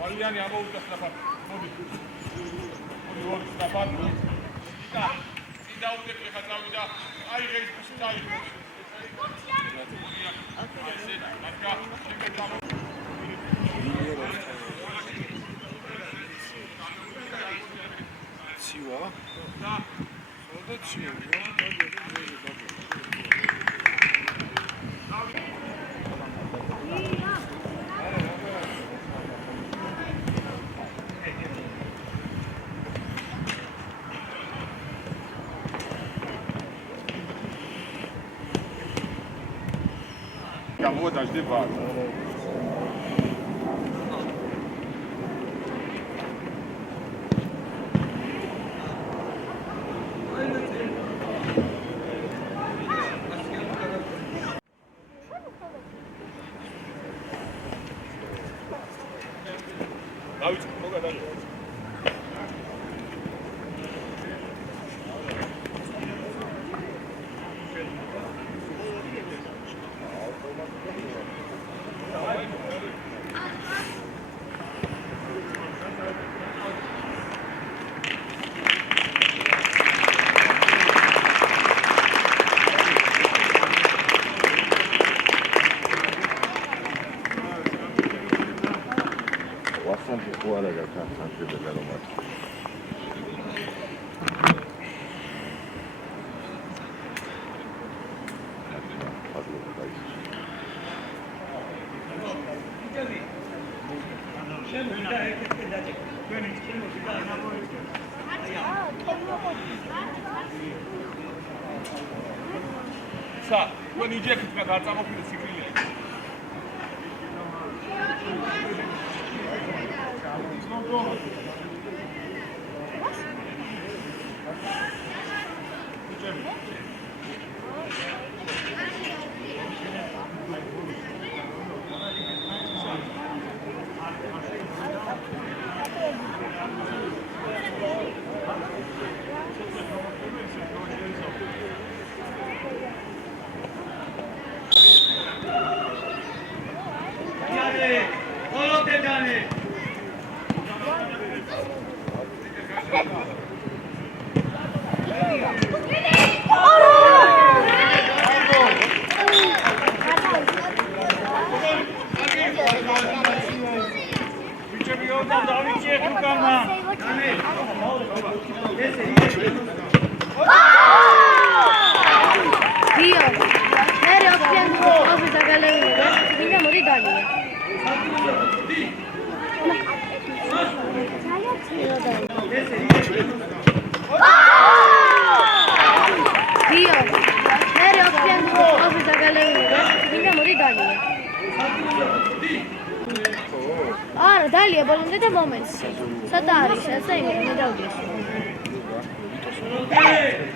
Valiani amouta strafat. Modi. Modi strafat. Da. Sinda ude khazavida. Ai reis pistali. Marca. Siwa. Da. Solda Siwa. Кого дождевать? Давайте, много дали. Sa, when you jacket me gaat allemaal voor de civile. Ara, Dalia, bolonde da moments. Satari, sai mi dai. Tale.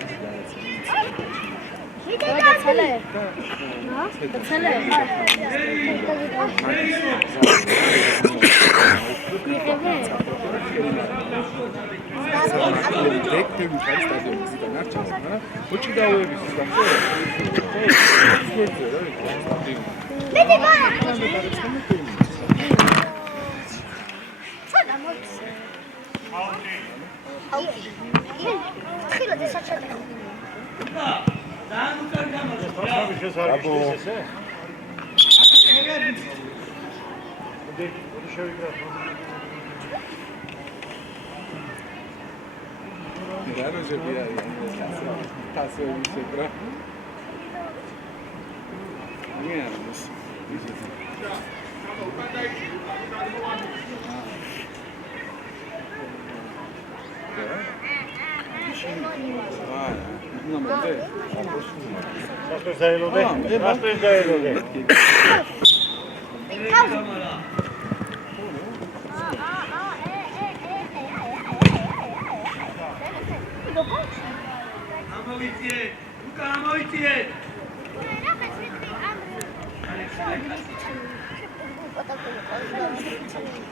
No? Tale.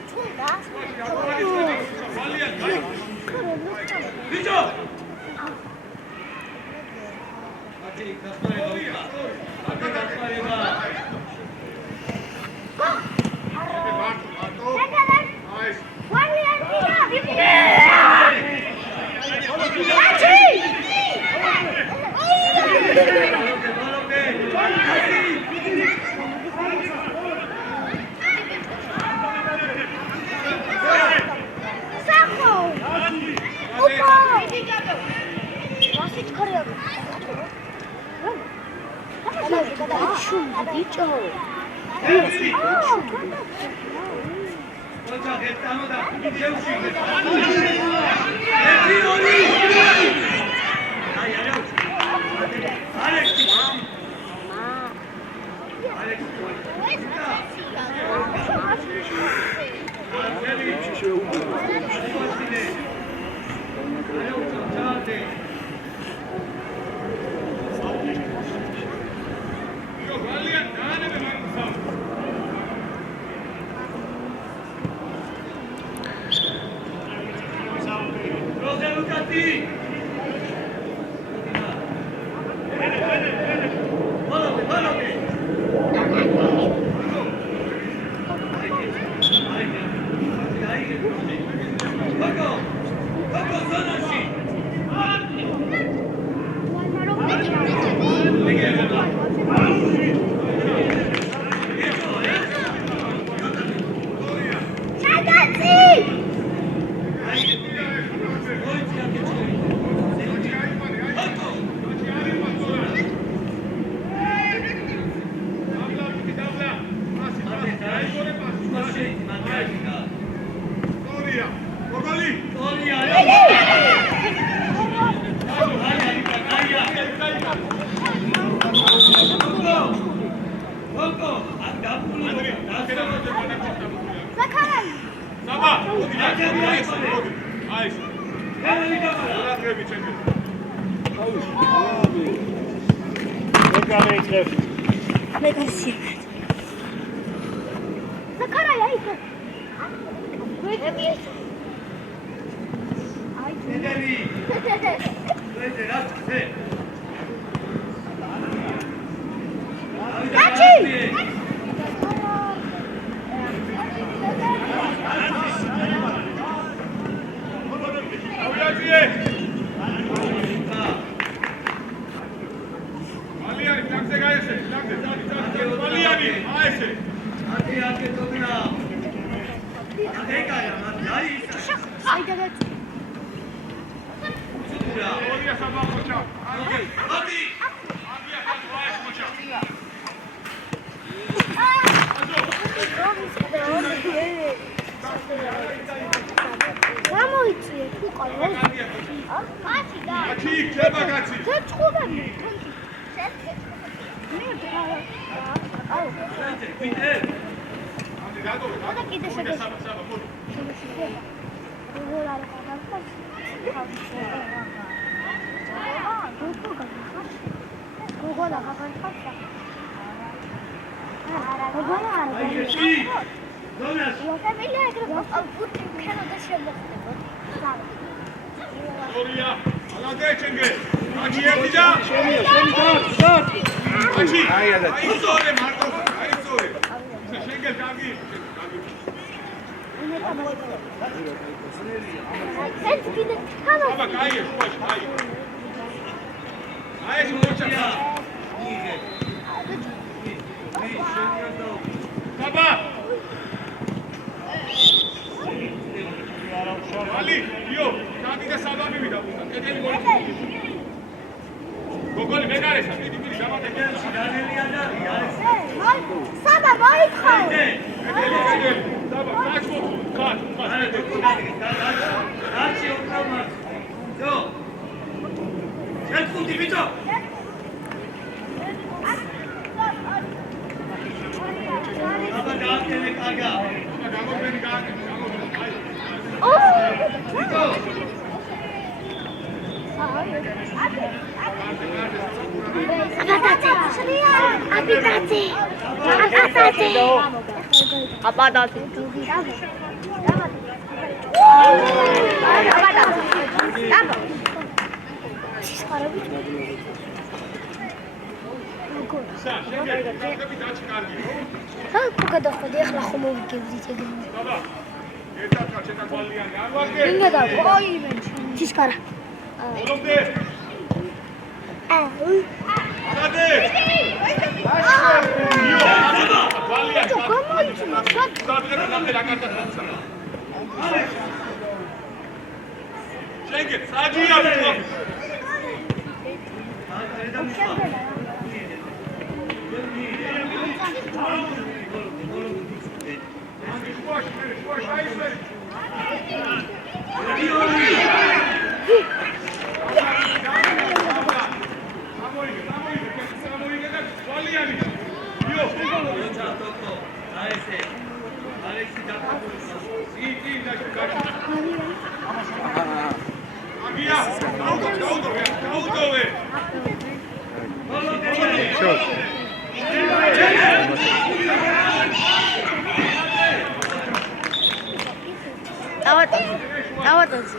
ავატონზე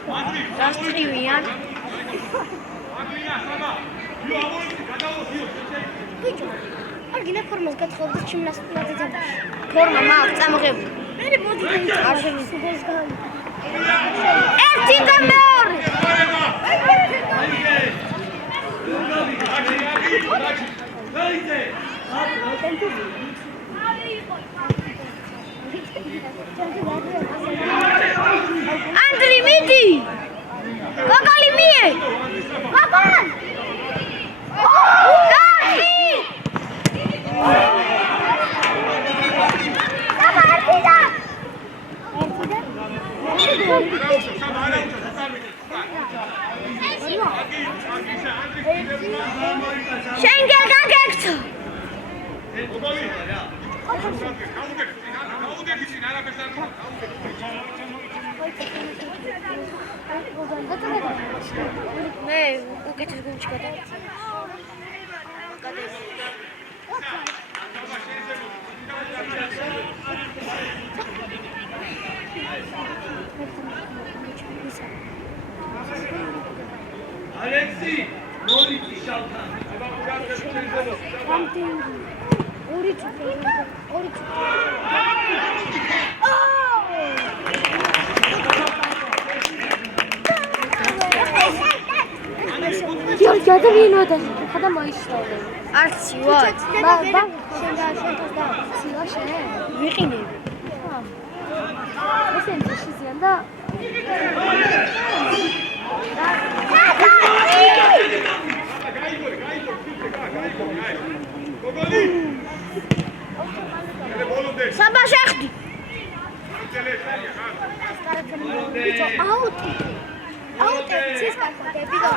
გასწრივიან ბიჭო აგინა ფორმას გათხოვდა ჩიმნასტიკაზე ძაბაში ფორმა მაქვს წამოღებული მე მოდი არ შემიძლია ერთი და მეორე Andri, midi! Gogoli mie! Baban! Gogoli! Sama Artida! Şengel gagekto! მე უკეთეს გუნდში გადავეცი. ალექსი, მორიცი შალთან. Gel vino hada maiştavde. Artsi var. Bak sen da silah şey. Vixini. Sen düşüyorsun da. Sabah şahdi. Out. Out, Cisca, debido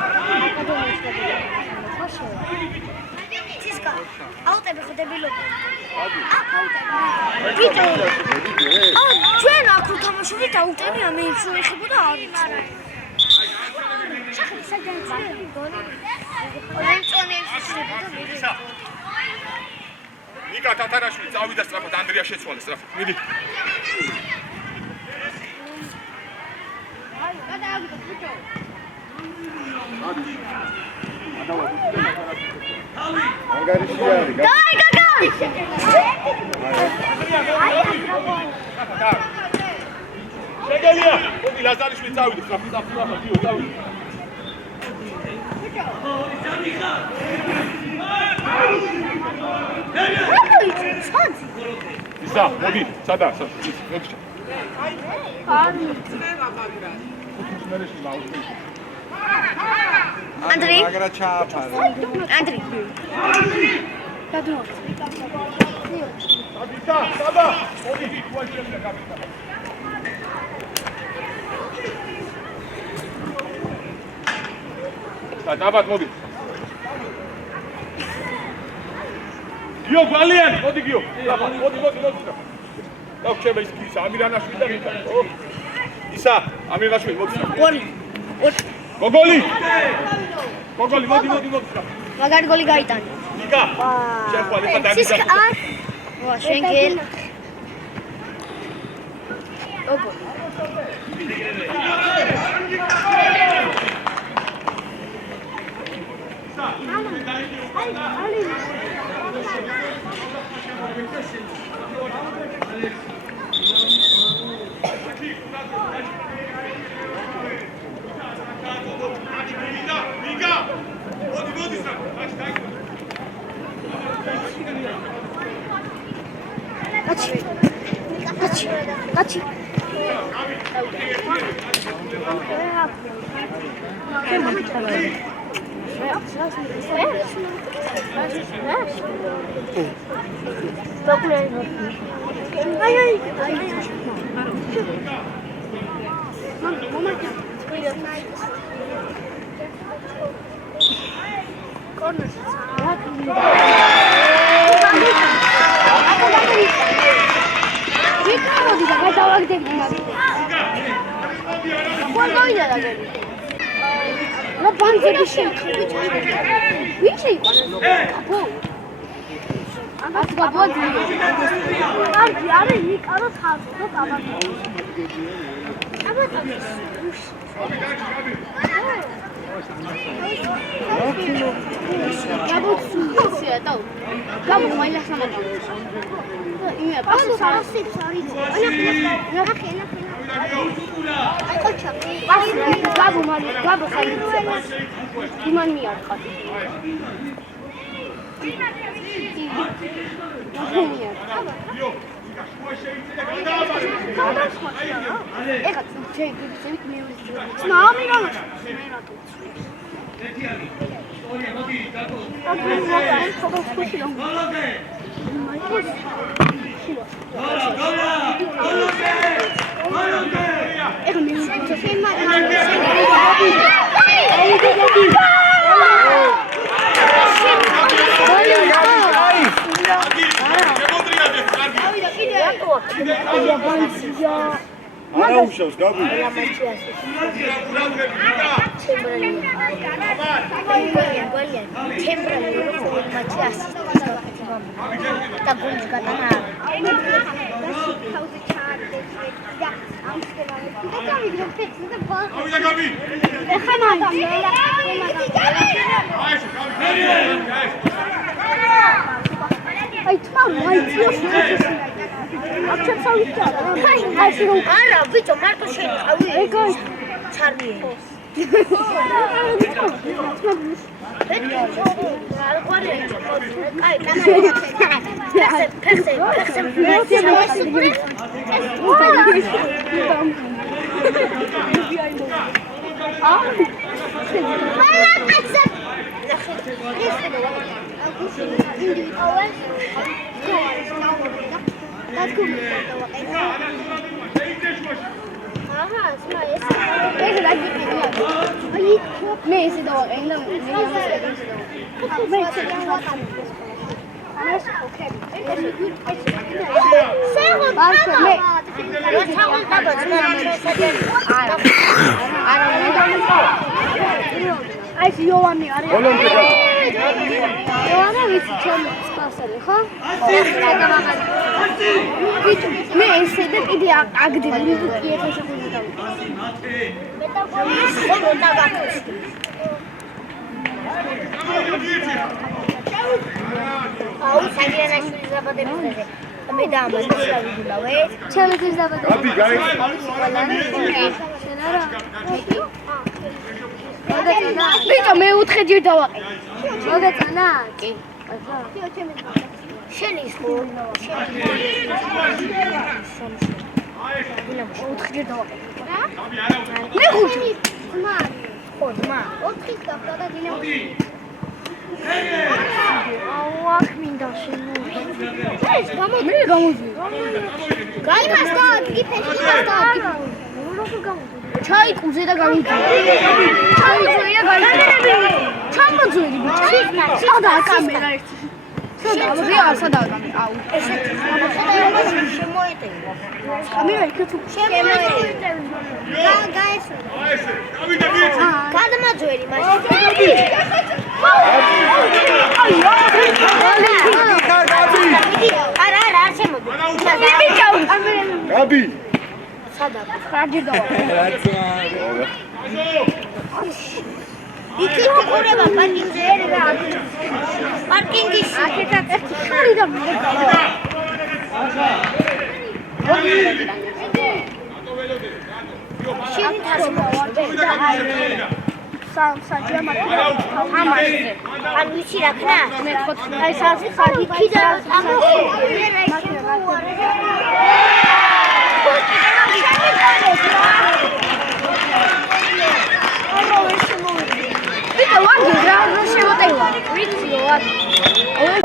Cisca, out debido. ჩვენ აქ თამაშობთ აუტებია მე შური ხებოდა არის. შეხები საგანცია გოლი. ლენწონებს შეხებოდა მიდისა. ნიკა თათარაშვილი წავიდა სწრაფად ანდრია შეცვალა სწრაფად. მიდი. Dai, Gaga! შეგელია, მოდი ლაზარიშვილი წავიდე, სწრაფად, დიო, წავიდე. ისა, მოდი, სადა, მოდი. Andri. Magra chapa. Andri. Cadê? Capitã, Saba. Moდი, თქვენ შემიძლია კაპიტა. დაბად მოდი. გიო გვალიანი, მოდი გიო. მოდი. დავჩება ის ის ამირანაშვილი და მიქა. ისა, ამირანაშვილი მოდი. Gol. გოგოლი, მოდი. მაგარი გოლი გაიტანა. ნიკა. შეხვალი ხა დაგიდა. ვა, შენგელ. ოგო. Kaçı.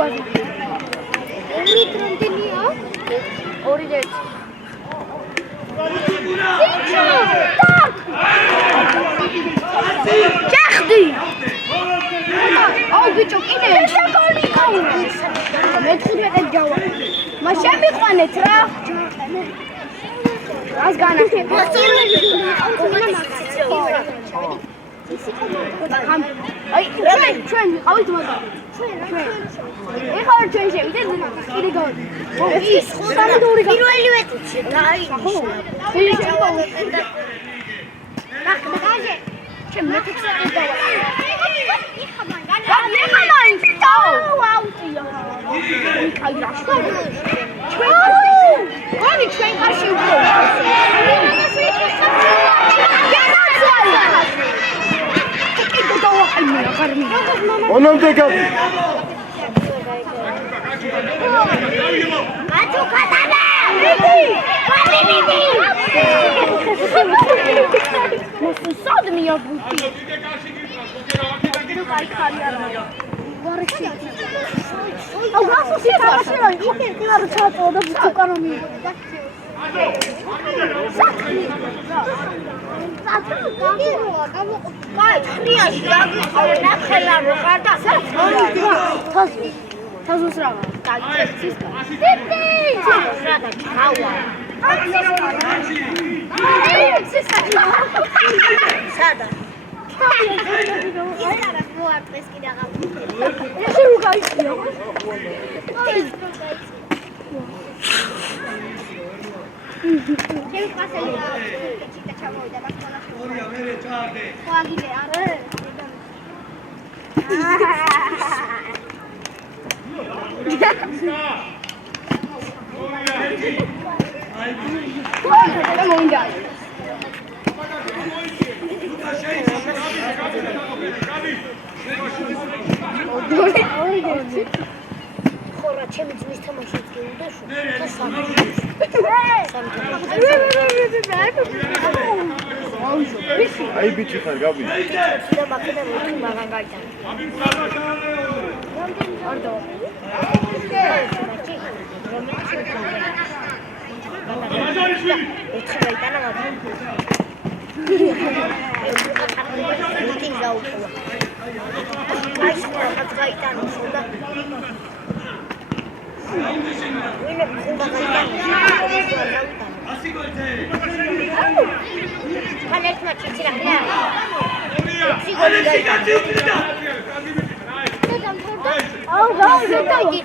ორი დრონდილია? ორი და ერთი. ჩახდი! აუ ბიჭო, კიდე შეგოლი გაუნა. მე 15-ად გავა. მას შემიყვანეთ რა. რას განახებ? აი, ჩვენ ვიყავით მაგა. ჩვენ. ეხლა ჩვენ შევიდეთ, კიდე გავდი. ის ხუთამდე პირველივე წუთში დაინიშნა. ხელი შევავეთ და ნახე. ჩემ მე-16 დავა. იხამან განა. იხამან. აუტია. აი რაში. ჩვენ კარში ვიყავით. Onamde kaldı. Atu katana! Midi! Midi! Nasıl sadın ya bu? Allah nasıl yapar? Hep kenarı çat orada bu tukanamıyor. Kay, xriyაში აგიყავე ნახელა რო ხარ და თაზ უსრავა. გაიწეს. დიდი! რა და ჩავა. სადა. ის არა მოარტყეს კიდე აღარ. ესე რო გაიწია. ჩემი ყასელი ჩიტა ჩამოვიდა მასკოლაში. ორია მერე ჩააგე. ხვალიდე არა. აი მოინდა. ხორა ჩემი ძმის თამაშიც გეუნდა შო. და სამი. Ay biçi xar gabi. და მაგდა მოთი მაგან გაიტანა. არდო. ეცი გაიტანა მაგან. მოთი გაუყვა. აი ეს გაიტანა და ვინმე ხუბა გაიტანა. ასიგოიძე. ხან ერთ მატჩი ცირახია. აუ გაუზედი.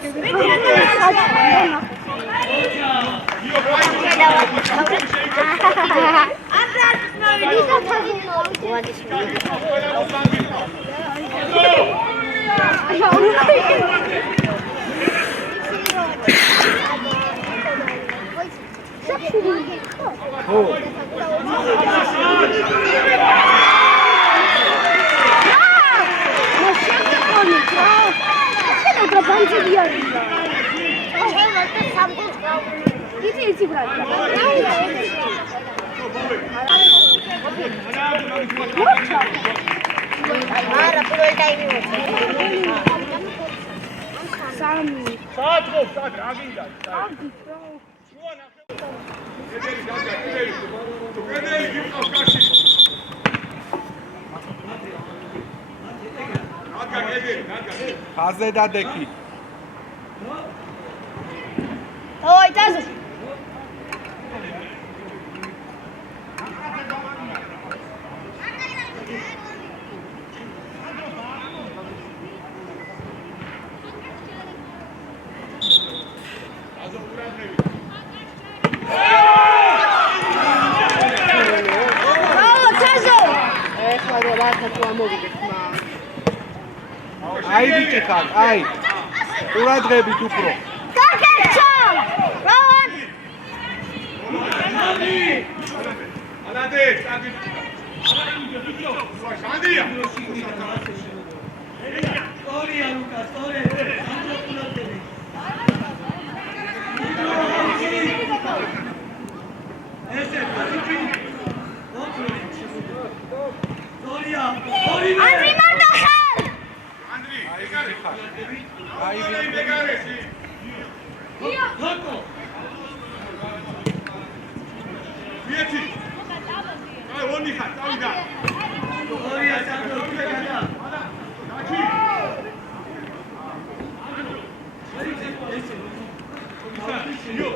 Mara, puro el timing. Sami. Saathof, agida. Xaze dadeki. Oi, Tazo. Ay biçi xar, ay. Qurადღებით უფრო. Გაგეჩო! Რავან! Молодец, так. Шандия. Storия, Luka, storия. Ესე, ასიკი. Storия, storия. Ანდრი მარტო ხარ! Ანდრი, ეგარი ხარ. Hako. Vietti. Ai, oni ხარ, წავიდა. Gloria Sandro, გიგადა. დაჩი. იო.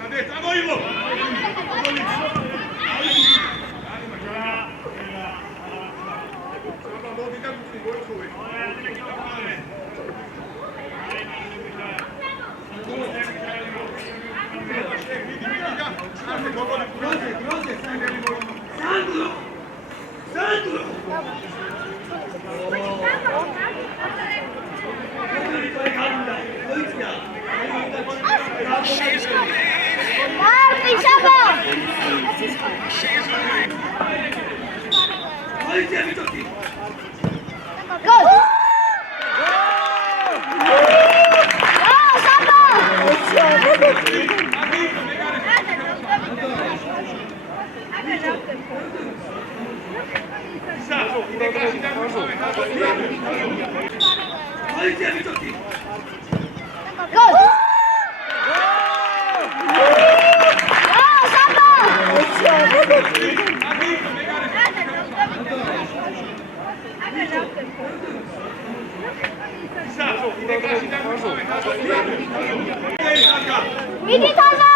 Cadê? Tá bom, Ivo. Sandro. Sandro. Marty, Sabo! Policja wysoki. Go! Go, Sabo! Policja wysoki. Go! Go, Sabo! Miki Sabo!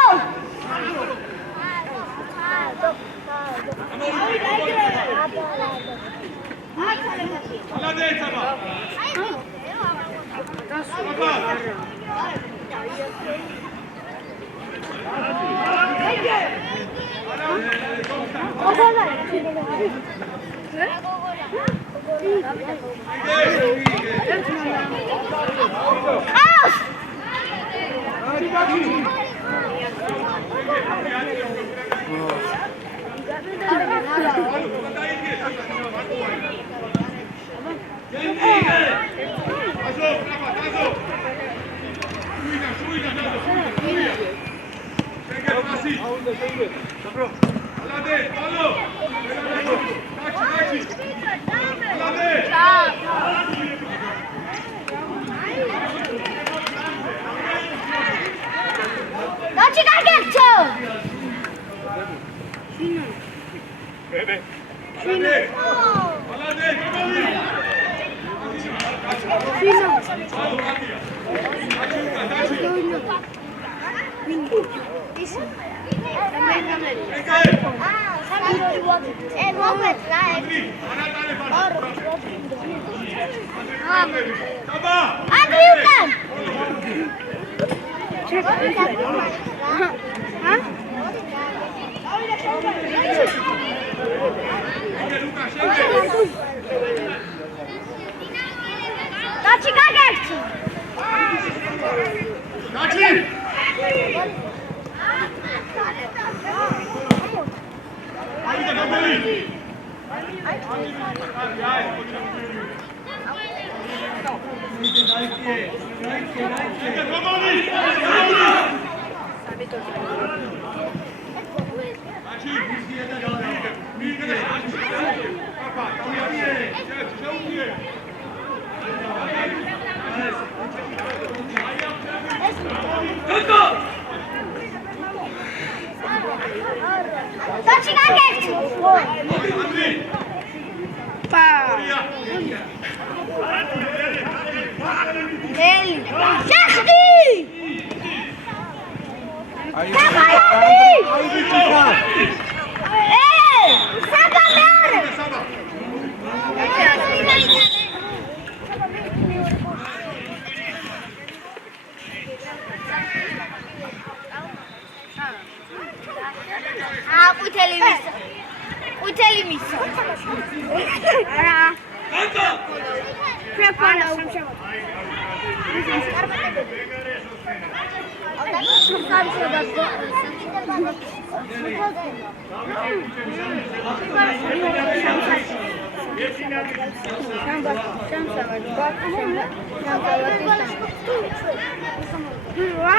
Молодец, Саба. Daci Kagetsu! Daci Kagetsu! Daci Kagetsu! Ele! Jardim! Ei! Saca merda! Ah, Uteli missa. Prepara o Go!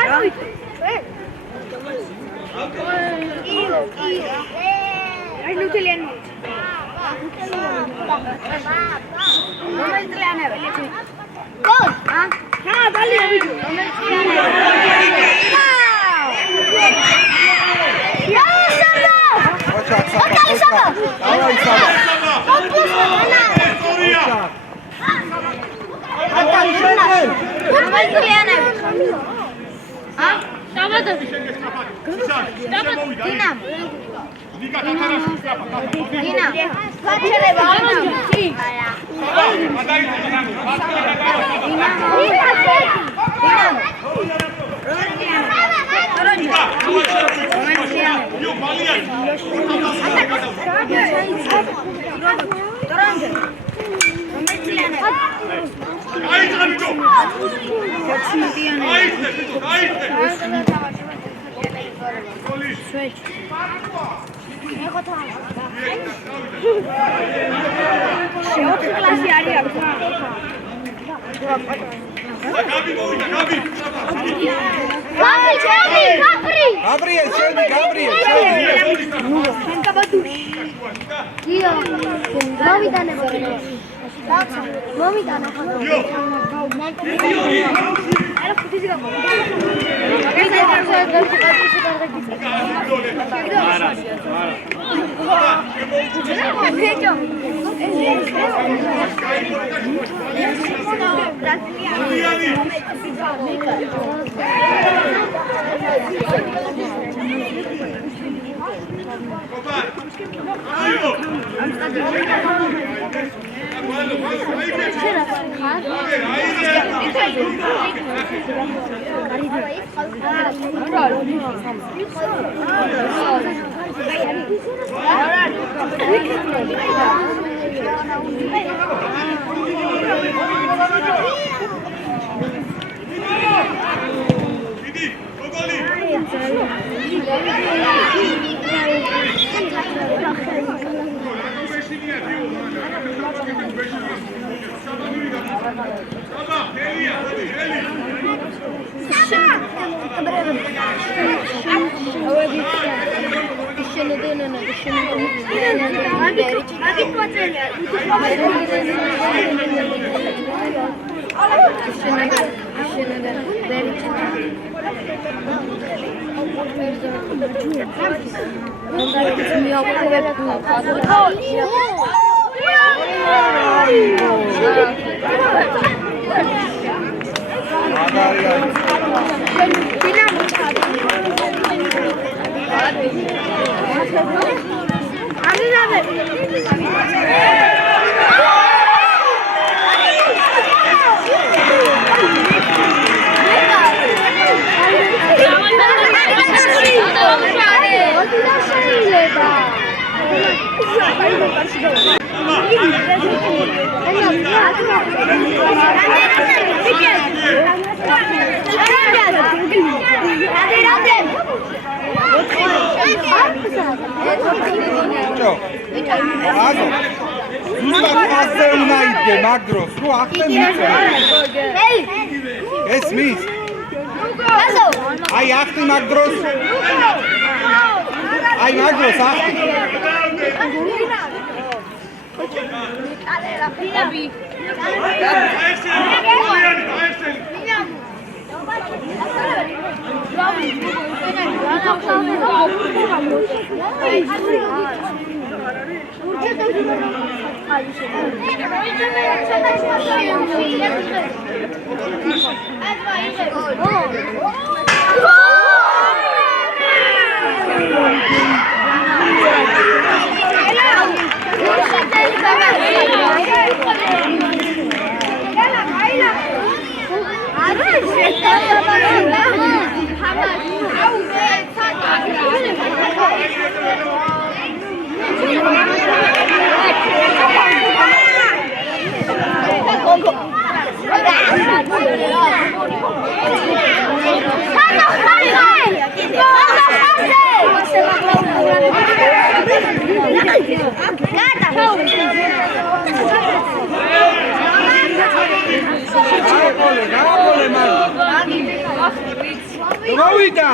მოვიდა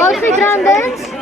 Olsi grandes.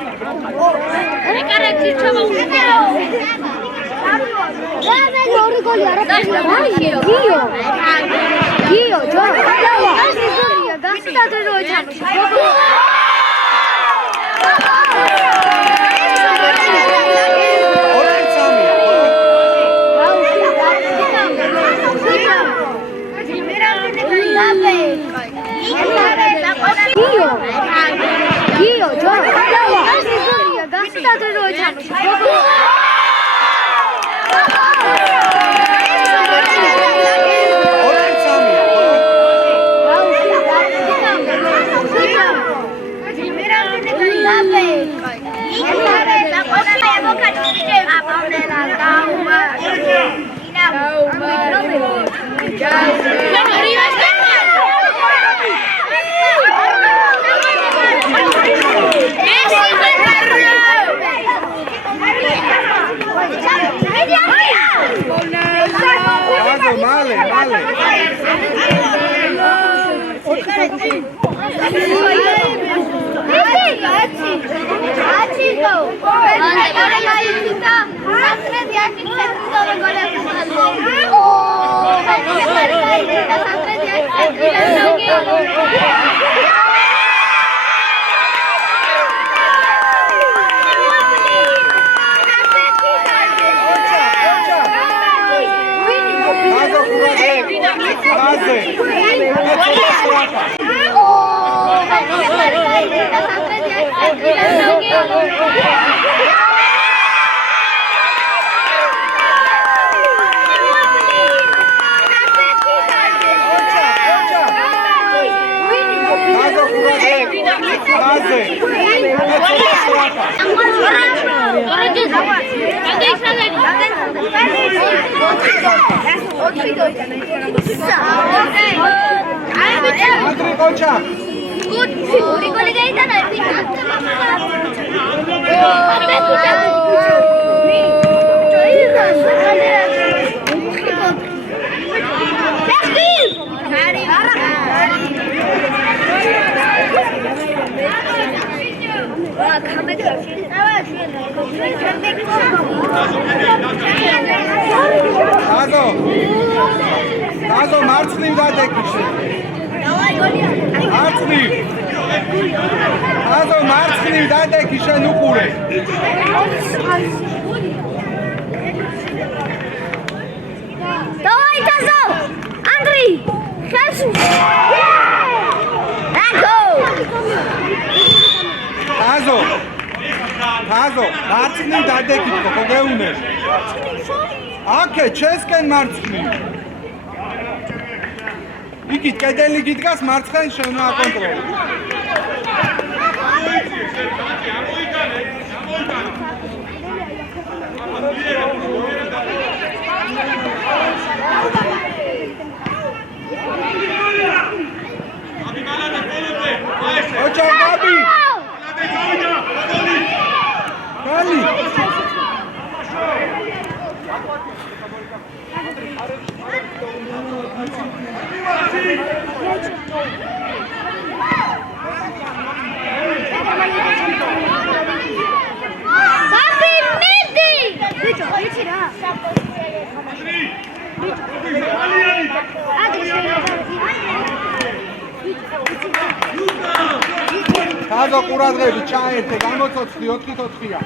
დაზო ყურადღებით ჩაერთე, გამოცოცხლი 4-4-ია.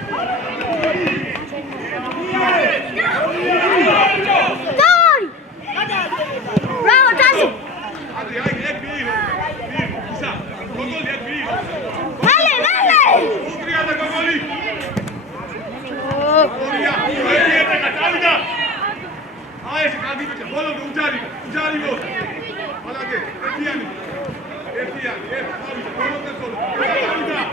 Dai! Bravo, Tasu! Andri, hai che Miro. Isa, gol di Miro. Vale, vale! Udriana goli. Udria, viene Catalina. Ah, ese Cadino, bolo Udari, Udari gol. Hala che, Etiani. Bolo del solo. Catalina.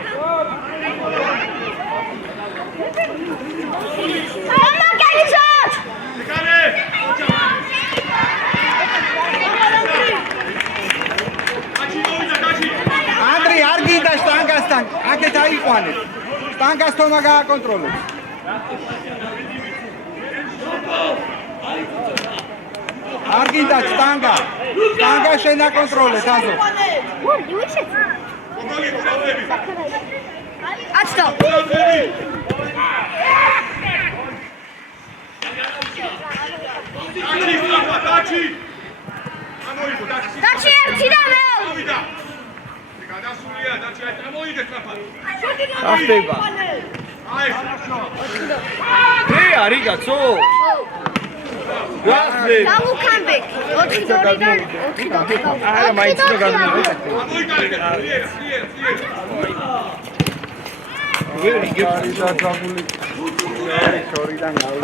Mama, get it shot! Nicare. ანდრი არ გინდა შტანგასთან, აქეთ აიყვანეთ. შტანგას თომა გააკონტროლებს. არ გინდა შტანგა. შტანგა შენ აკონტროლე, დაზო. What, you wish it? Atsto! Daci, erci da me! ახტება. არის კაცო. გახდე. Davu comeback. 4-2-დან 4-2. არა, მაინც უნდა გადმოვიდეთ. ვერი გარის დაგული. შორიდან გავი.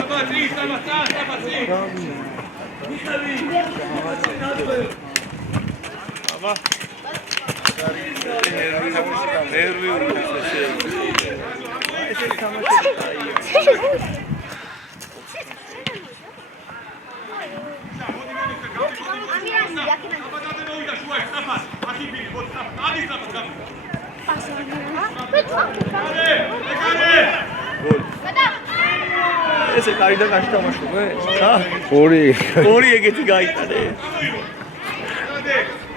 აბა. ნერვიული ესე. ესე თამაში. ესე კაი და კაში თამაშობე? ორი ეგეთი გაიტანე.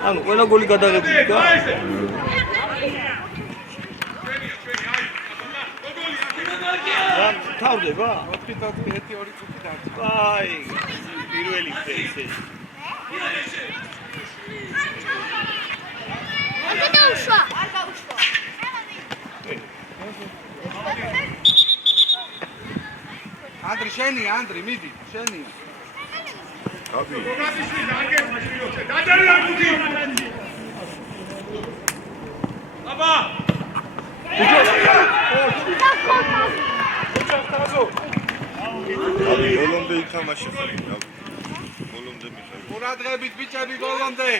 ანუ ყველა გოლი გადაღებული და თავდება? 4-4-1-2 წუთი დაწყო. აი, პირველი ფეისე. არ გაუშვა. არ გაუშვა. ანდრი შენი, ანდრი, მიდი, შენია. აბა! ბოლომდე ითამაშე ხარი. ბოლომდე მიხარ. ყურადღებით ბიჭები ბოლომდე.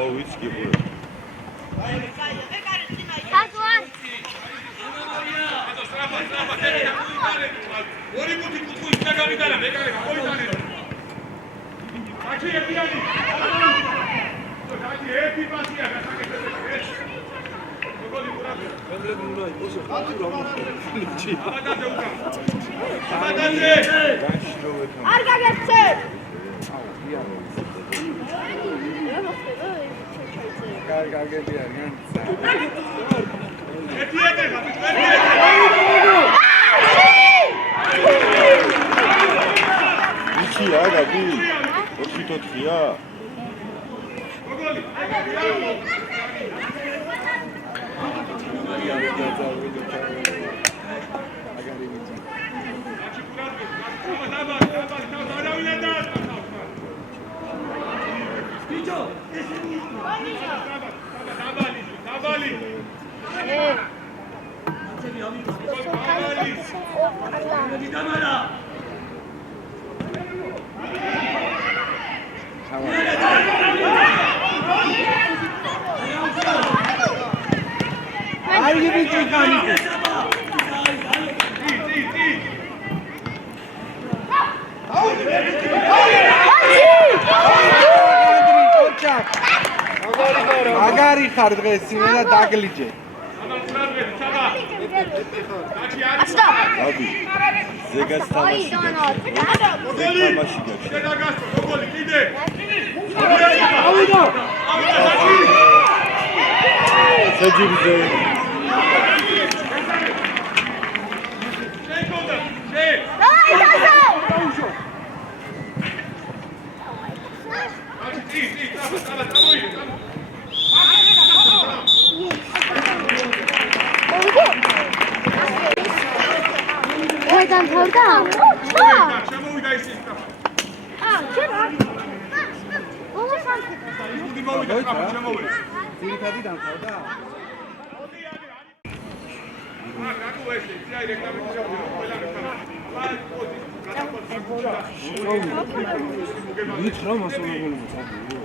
ო ვიცი გიყურე. Tasu! ორი მუთი კუთხე ისე გამიტანა, მეკარე, გამიტანა. აჩი ებიანი. აჩი ები პასია გასაკეთებია. გოლი გურაბია. აბადაზე უკან. აბადაზე. არ გაგეცე! კარგები არიან. ეთი ეკება, ვიცი რა გადი? 4-4-ია? გოლი. Ai bici kani. Agari ხარ დღეს იმენა დაგლიჯე. Atsto! გადი. ზეგას Oi, თამაში. Donald! თამაში გაქვს. გოლი კიდე. საჯიბზე. Давай, Tasu! დამთავრდა? შემოვიდა ის ის. ჩვენ არ. ოღონდ სამხედრო. გუნდი მოვიდა, შემოვიდა. ძირითადი დამთავრდა? მითხრა მასწავლებელმა წადიო.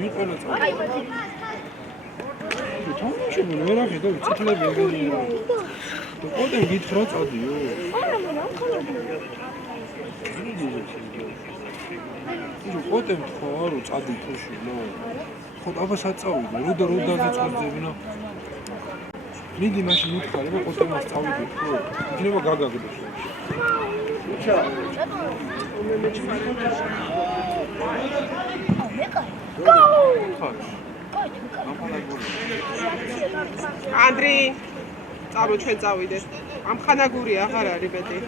მიტყოლა წადიო. თამაშობენ ვერ აღედა ციტლები ეგენია. და მითხრა წადიო. პოტე ხო არო წადი თუში ნო. ხო აბა საწავიდე, როდა დაწყებინა. მიდი მაშინ მითხარი, პოტე მას წავიდე ხო? იქნება გაგაგდეს. ანდრი, წავრო ჩვენ წავიდეთ. ამ ხანაგური აღარ არის მეტი.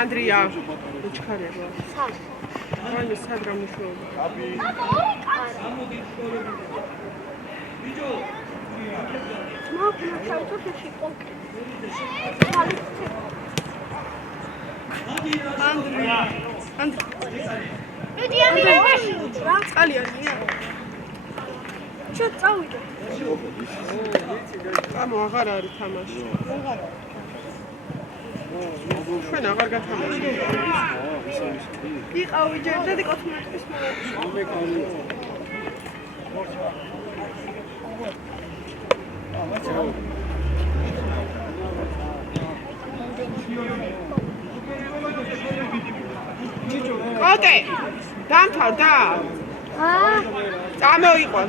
ანდრია, უჩქარება. ანუ სად გამიშოვება? ანუ აღარ არის თამაში. ჩვენ აღარ გათამაშებთ. იყავი ჯერჯერობით 14 წლის მოვიდა. კოტე, დამთავრდა? წამოიყო,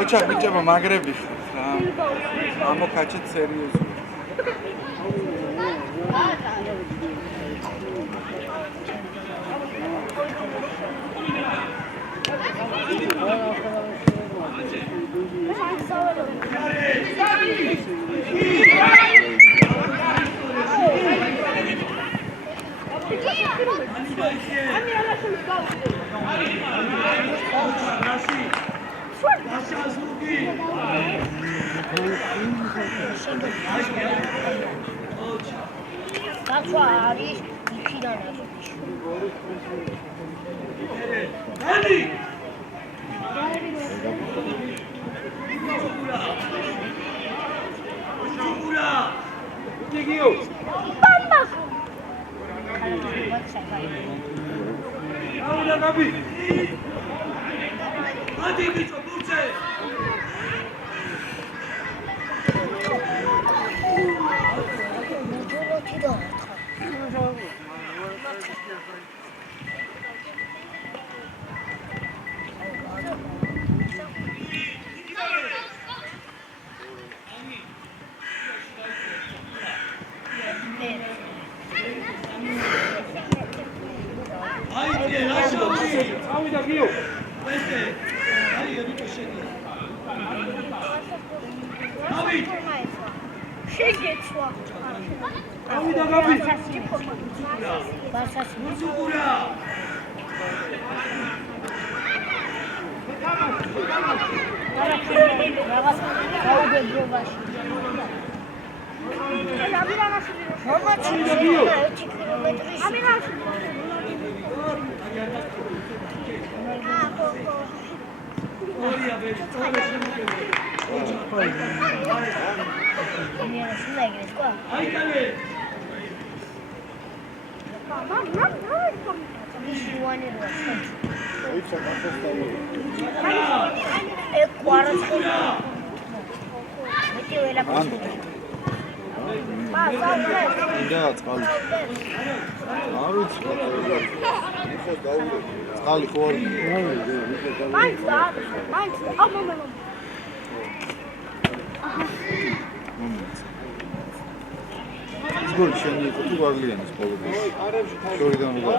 ოჩა ბიჭებო მაგრები ხართ რა. ამოქაჩეთ სერიოზულად. That's არის იქიდან არის. Andi! Bamba! Andi, bicho, burce! წავიდა გიო. შეგეცვა. წავიდა გაბი. ბარსას Burzucura! რაღაც გაუგებრობაში. გოლი შენი იყო თუ ვარლიანის ბოლოს? შორიდან რა?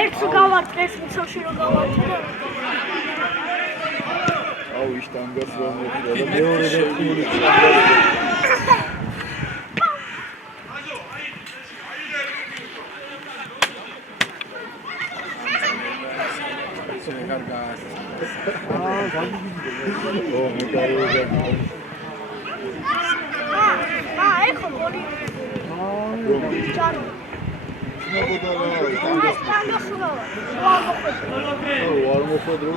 ერთს გავარტყეს მიცოში რომ გავარტყე. აუ იშტანგას რომ მოხდა და მეორე რეკული. ეხო გოლი. არ მოხდრო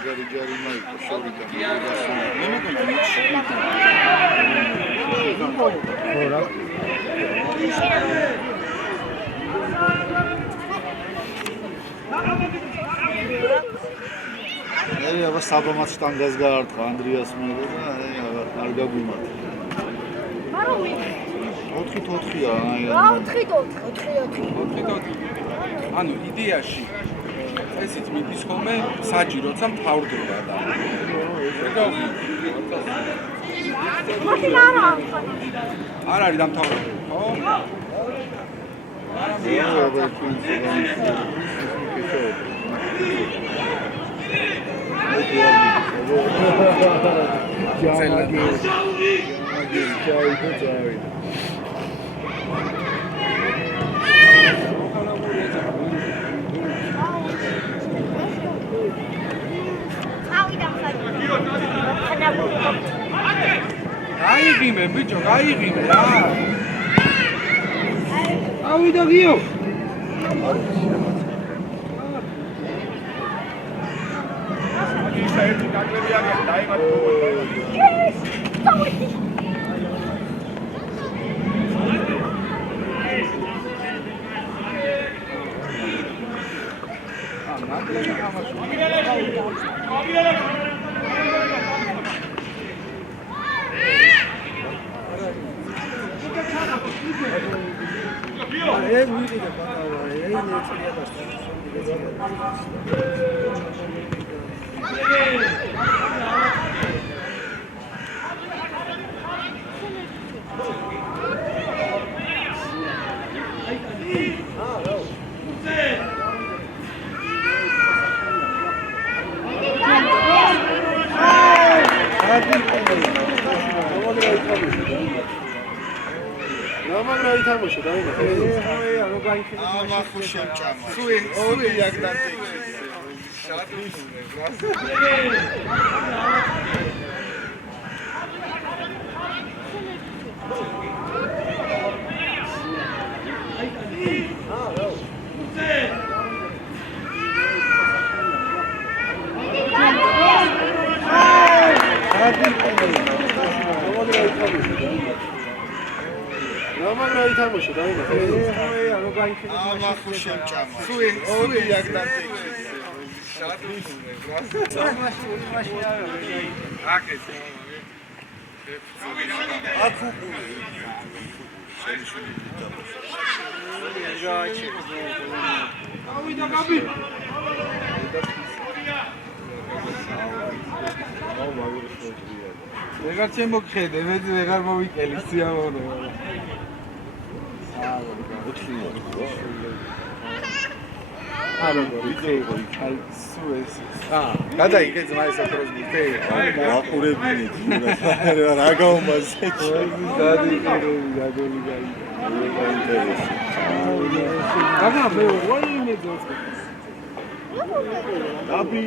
და ჯარი მაიკო შორიდან მე აბა საბამაც შტანგას გაარტყა ანდრიასმა და არ გაგვიმართ. მაგრამ 4-4-ია აი. 4-4. ანუ იდეაში ესეც მიდის ხოლმე საჯი როცა მთავრდება და არ არის დამთავრებული, ხო? გაიღიმე ბიჭო, გაიღიმე რა. ავიდა გიო. ისა ერთი გაკლები არის დაიმატო. ვეღარ შემოგხედე, მე ვეღარ მოვიკელი სიამოვნო. გადაიგე ძმა ეს აკროს მიტე. ვაყურებინით. რა გაუმაზეთ. დადი გაგოლი გაიგე. გაგა მე ვაიმე ძოს გაბი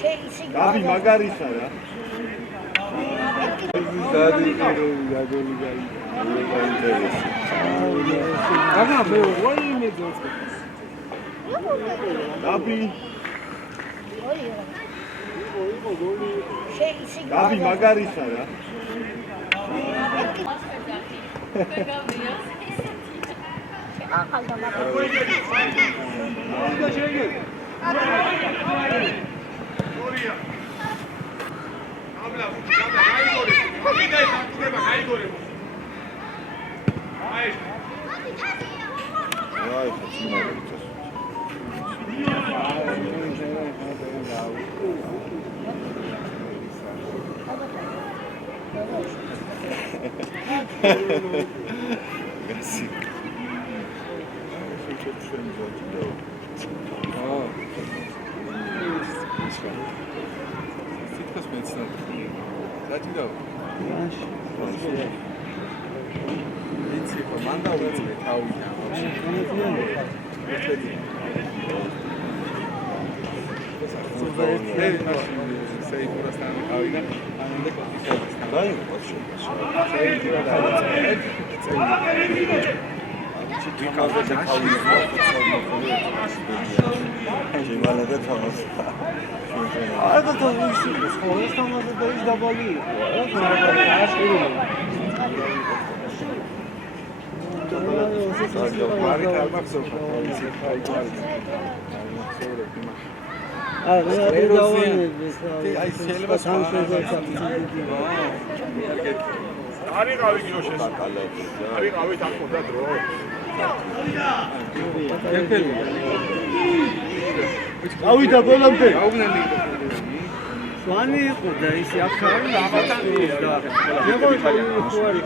შეიძლება გაბი მაგარისა რა დადი გაგოლი გაი გაგა მე ვაიმე ძოს გაბი შეიძლება გაბი მაგარისა რა ახალ და აი ხოცი სიტყვას მეცნად დაჭიდა იცი ხო მან დავიწყე თავიდან საერთოდ ავიდა ანამდე კონტიქსტთან დაი არიყავი გიოშეს არიყავით ახლა დრო ავიდა ბოლომდე სვანი იყო და ისე აქ არ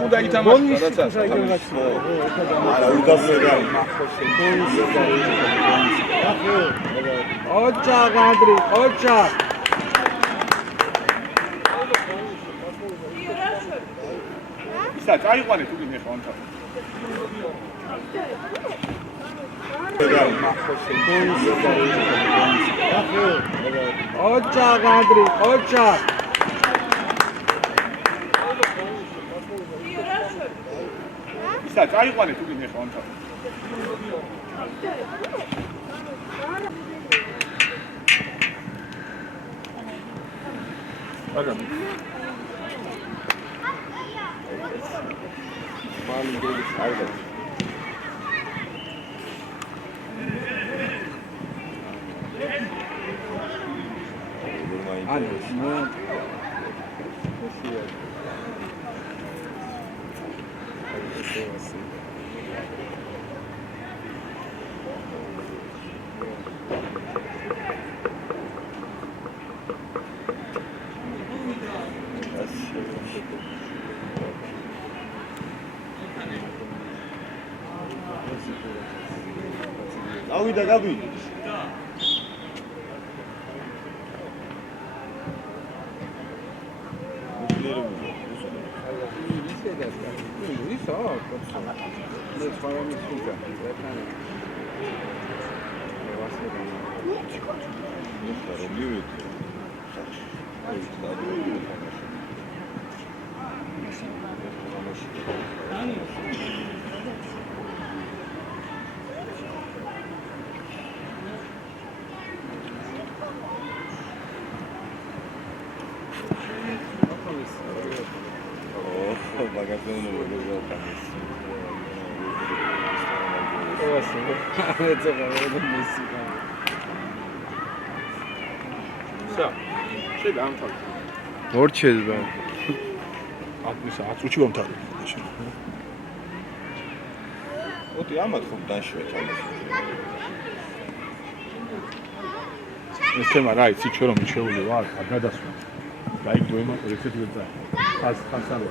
უნდა ითამაშოს არა უდაბნოა ოჭა განდრი ოჭა ისა წაიყვანე თუ გინე ხო ანთა ოჭა განდრი ოჭა ისა წაიყვანე თუ გინე ხო ანთა აგა მალი გელი აიდა ანუ ნუ ავიდა გაბი ორჩეზბა ათმისა 10 წუთში მომთავრე ოტი ამათ ხომ დაშვე თამაში ეს თემა რა იცი ჩვენ რომ მიჩეული ვარ არ გადასვლა გაიგო ემა რესეთი ვეცა ხასარო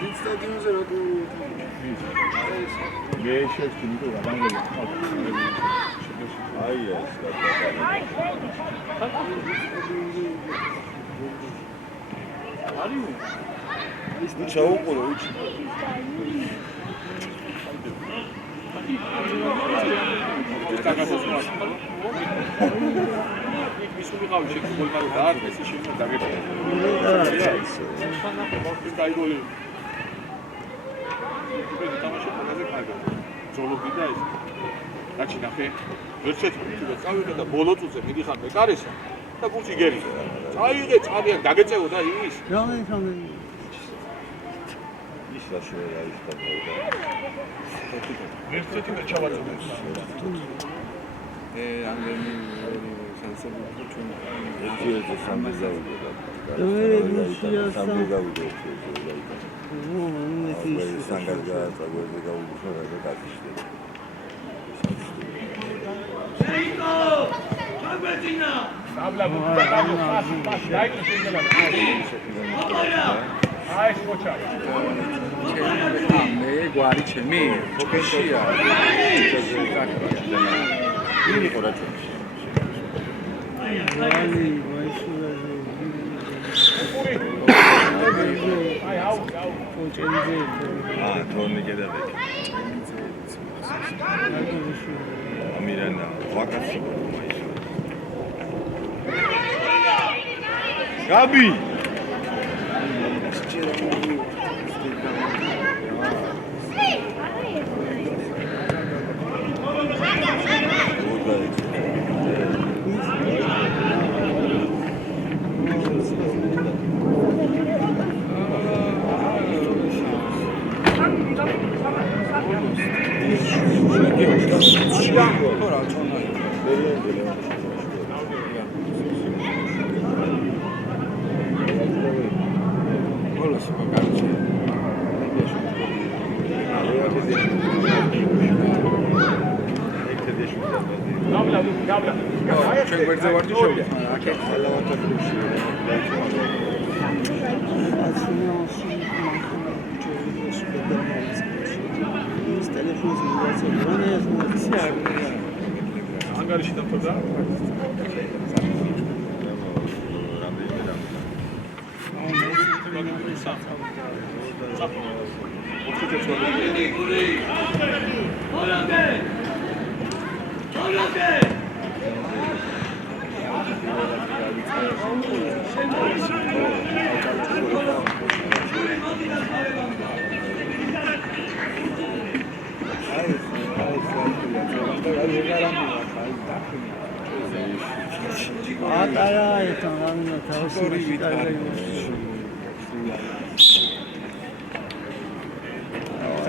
დიდ სტადიონზე რა თუ მე შევსტი ნიკო გადამღები აი ეს არის ჩაუყურო უჩი. ისული ყავი შეგვიძლია მაგრამ დაარქვეს ის შეიძლება დაგეჭირა. ის გაიგოლი. ეს თამაში ყველაზე კარგი. ზოლობი და ეს. რაჩი ნახე. ვერ შეწყვეტ და წავიღე და ბოლო წუთზე მიდიხარ მეკარესა და ბურთი გერია. წაიღე, წავიღე, დაგეწევო და ის. რამდენი ის რა შეიძლება არის და ერთ-ერთი მე ჩავაწოდე. ანგენი სანსები ჩვენ ერთი სამი გავიდო. სამი გავიდო. სანგარგა წაგვეზე გავუშვა და დაგიშლე. შეიკო! ჩაგვეწინა! აბლაბო, პას, დაიწყო შეიძლება. აი, მოჩა. მე გვარი ჩემი ფოკუსია. იგი ყურა ჩემს. აი, აუ. თორნი გადავეკე. ამირანა, ვაკაცი მაის. გაბი ჩვენ გვერდზე ვარდი შევიდეთ, მაგრამ აქეთ ლავათა გრუპში. ანგარიში დამთავრდა?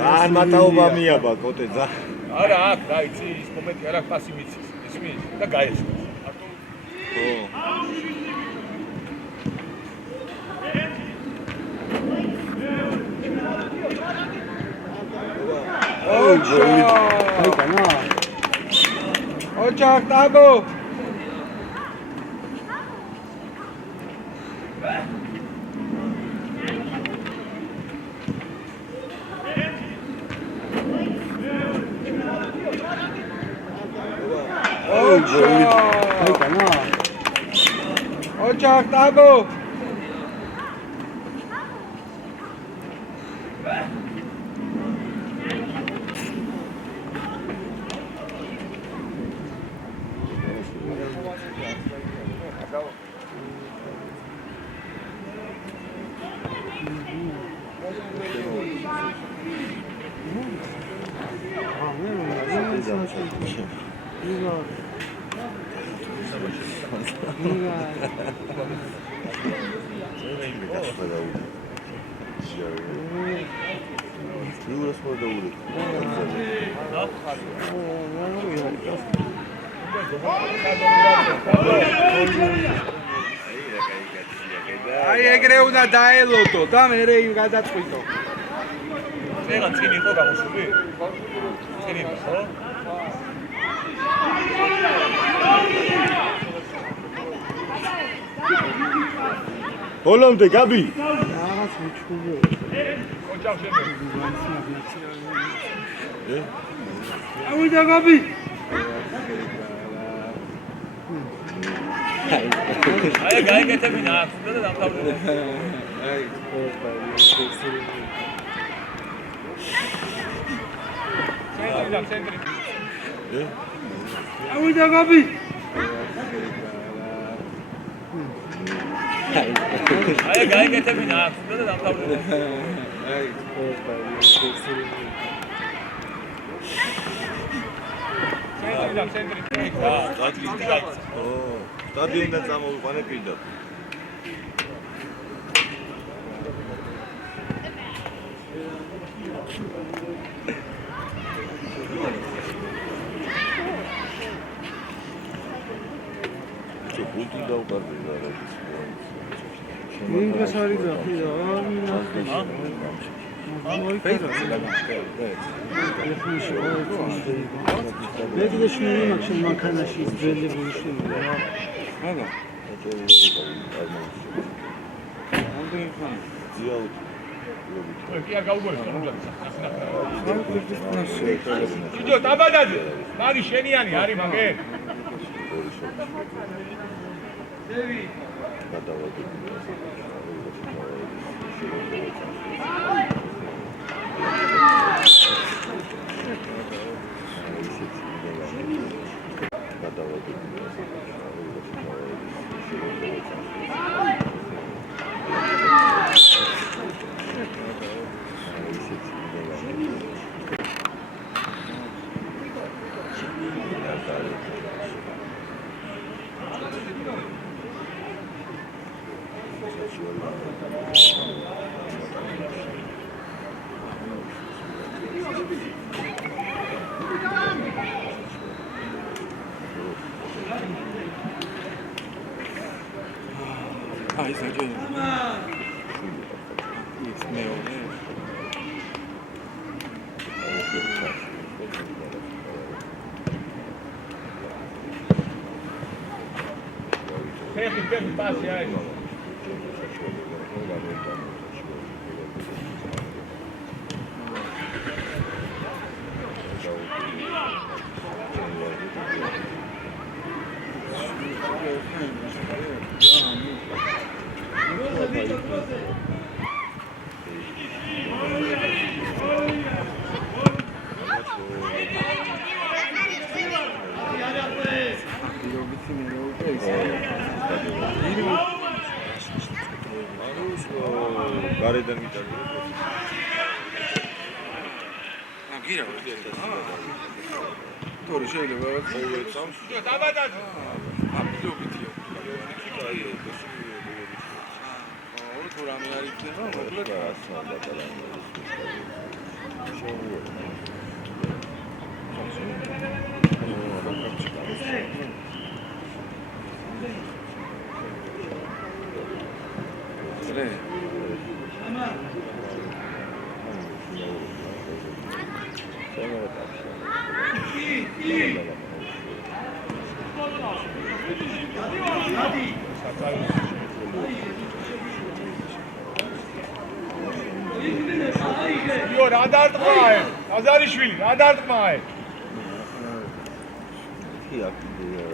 ძალიან მატაობა მიაბა კოტე ძა. არა, აქ დაიცი, ის მომენტი არა ფასი მიცის. ისმის და გაეცეს. ხო. ოჩახ ტაბო ოჩახ ტაბო აი ეგრე უნდა დაელოდო და მერე გადაწყვიტო. ეგა წინი იყო გამოსული? წინი იყო, ხო? ბოლომდე გაბი. რაღაც უჩხუბო. ოჯახ შემდეგ. ავიდა გაბი. აი გაიგეთებინა, ახლა და დამთავრდა. ავიდა გაბი აი გაიგეთებინა ახლა და დამთავრდა სტადიონიდან წამოვიყვანე პირდაპირ. ბუთი დაუკარდი და ინგრეს არის და ხიდა ამინა მე კიდე შნელი მაქვს მანქანაში ძველი ვიშნელი რა არა კი არ გაუგონებ ვიდეო დაბადაზე მაგ შენიანი არის მაგე აი საჭირო ის მეორე ფეხი პასი არის გარედან მიტანე. გირა თორე შეიძლება დაბადაზე აბსოლუტია ორი თუ რამე არ იქნება მოკლედ იო რა დარტყმაა აზარიშვილი რა დარტყმაა კი აკიდეა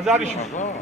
აზარიშვილი არა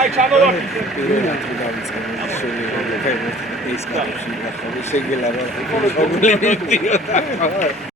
აი ჩამოვარ ეს კაცი შეგელავა